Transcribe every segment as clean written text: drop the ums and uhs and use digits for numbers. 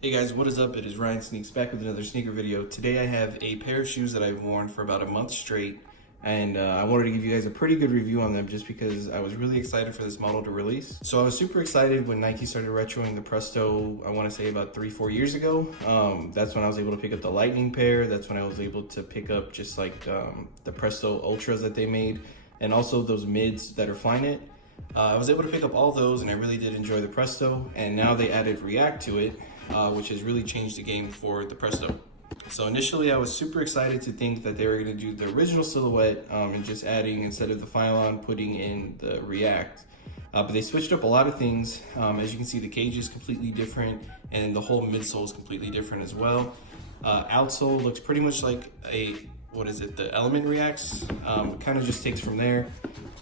Hey guys, what is up? It is Ryan Sneaks back with another sneaker video. Today I have a pair of shoes that I've worn for about a month straight, and I wanted to give you guys a pretty good review on them just because I was really excited for this model to release. So I was super excited when Nike started retroing the Presto, I want to say about 3-4 years ago. That's when I was able to pick up the Lightning pair. That's when I was able to pick up just like the Presto Ultras that they made, and also those mids that are Flyknit. I was able to pick up all those, and I really did enjoy the Presto, and now they added React to it, which has really changed the game for the Presto. So initially I was super excited to think that they were going to do the original silhouette and just adding, instead of the Phylon, putting in the React. But they switched up a lot of things. As you can see, the cage is completely different, and the whole midsole is completely different as well. Outsole looks pretty much like the Element Reacts. It kind of just takes from there.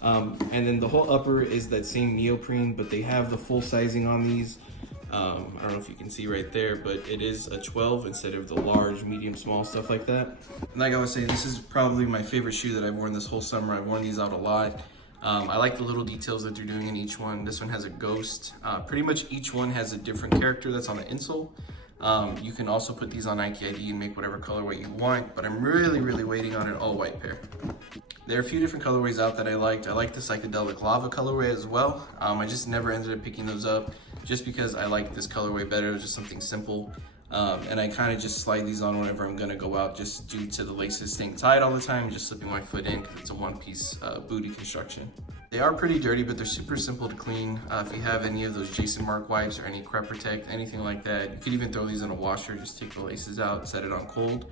And then the whole upper is that same neoprene, but they have the full sizing on these. I don't know if you can see right there, but it is a 12 instead of the large, medium, small, stuff like that. And like I was saying, this is probably my favorite shoe that I've worn this whole summer. I've worn these out a lot. I like the little details that they're doing in each one. This one has a ghost. Pretty much each one has a different character that's on the insole. You can also put these on Nike ID and make whatever colorway you want, but I'm really waiting on an all-white pair. There are a few different colorways out that I liked. I like the psychedelic lava colorway as well. I just never ended up picking those up just because I like this colorway better. It's just something simple. And I kind of just slide these on whenever I'm gonna go out, just due to the laces staying tight all the time and just slipping my foot in because it's a one-piece booty construction. They are pretty dirty, but they're super simple to clean. If you have any of those Jason Mark wipes or any Crep Protect, anything like that, you could even throw these in a washer. Just take the laces out, set it on cold.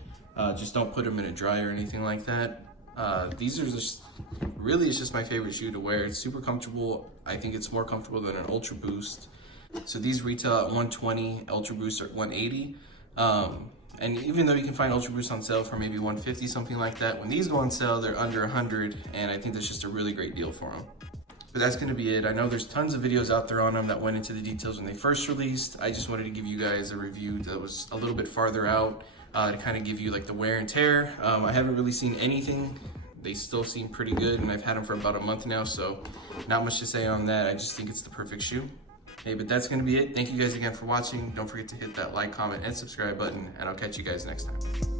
Just don't put them in a dryer or anything like that. These are just, really, it's just my favorite shoe to wear. It's super comfortable. I think it's more comfortable than an Ultra Boost. So these retail at $120, Ultra Boost are at $180. And even though you can find Ultra Boost on sale for maybe $150, something like that, when these go on sale, they're under $100, and I think that's just a really great deal for them. But that's gonna be it. I know there's tons of videos out there on them that went into the details when they first released. I just wanted to give you guys a review that was a little bit farther out to kind of give you like the wear and tear. I haven't really seen anything. They still seem pretty good, and I've had them for about a month now, so not much to say on that. I just think it's the perfect shoe. Hey, but that's gonna be it. Thank you guys again for watching. Don't forget to hit that like, comment, and subscribe button, and I'll catch you guys next time.